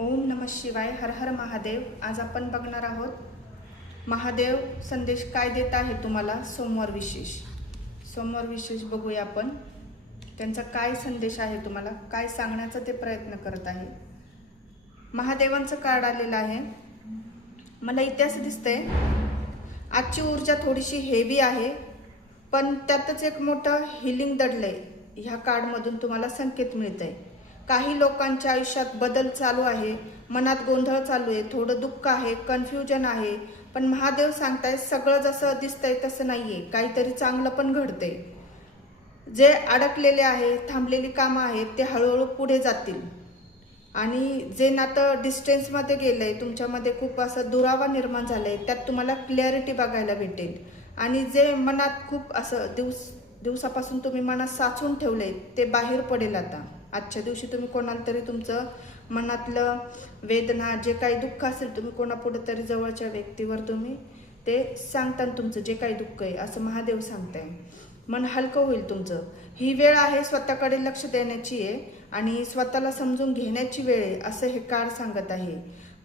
ओम नमः शिवाय. हर हर महादेव. आज आपण बघणार आहोत महादेव संदेश काय देत आहे तुम्हाला सोमवार विशेष बघूया आपण. त्यांचा काय संदेश आहे, तुम्हाला काय सांगण्याचा ते प्रयत्न करत आहे. महादेवांचं कार्ड आलेलं आहे. मला इथे असं दिसतंय आजची ऊर्जा थोडीशी हेवी आहे, पण त्यातच एक मोठं हिलिंग दडलंय. ह्या कार्डमधून तुम्हाला संकेत मिळतंय. काही लोकांच्या आयुष्यात बदल चालू आहे, मनात गोंधळ चालू आहे, थोडं दुःख आहे, कन्फ्युजन आहे. पण महादेव सांगताय सगळं जसं दिसतंय तसं नाहीये, काहीतरी चांगलं पण घडतंय. जे अडकलेले आहे, थांबलेली कामं आहेत ते हळूहळू पुढे जातील. आणि जे नातं डिस्टन्समध्ये गेलंय, तुमच्यामध्ये खूप असं दुरावा निर्माण झालाय, त्यात तुम्हाला क्लॅरिटी बघायला भेटेल. आणि जे मनात खूप असं दिवसापासून तुम्ही मनात साचून ठेवले ते बाहेर पडेल. आता आजच्या दिवशी तुम्ही कोणाला तरी तुमचं मनातलं वेदना, जे काही दुःख असेल, तुम्ही कोणापुढे तरी जवळच्या व्यक्तीवर तुम्ही ते सांगता. तुमचं जे काही दुःख आहे असं महादेव सांगताय. मन हलकं होईल तुमचं. ही वेळ आहे स्वतःकडे लक्ष देण्याची आहे आणि स्वतःला समजून घेण्याची वेळ आहे, असं हे कार्ड सांगत आहे.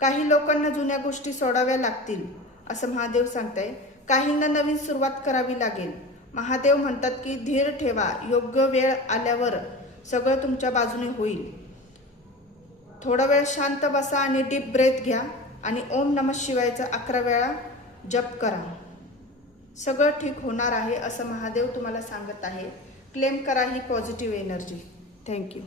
काही लोकांना जुन्या गोष्टी सोडाव्या लागतील असं महादेव सांगताय. काहींना नवीन सुरुवात करावी लागेल. महादेव म्हणतात की धीर ठेवा, योग्य वेळ आल्यावर सगळं तुमच्या बाजूने होईल. थोडा वेळ शांत बसा आणि डीप ब्रेथ घ्या आणि ओम नमः शिवायचा 11 वेळा जप करा. सगळं ठीक होणार आहे असं महादेव तुम्हाला सांगत आहे. क्लेम करा ही पॉझिटिव्ह एनर्जी. थँक्यू.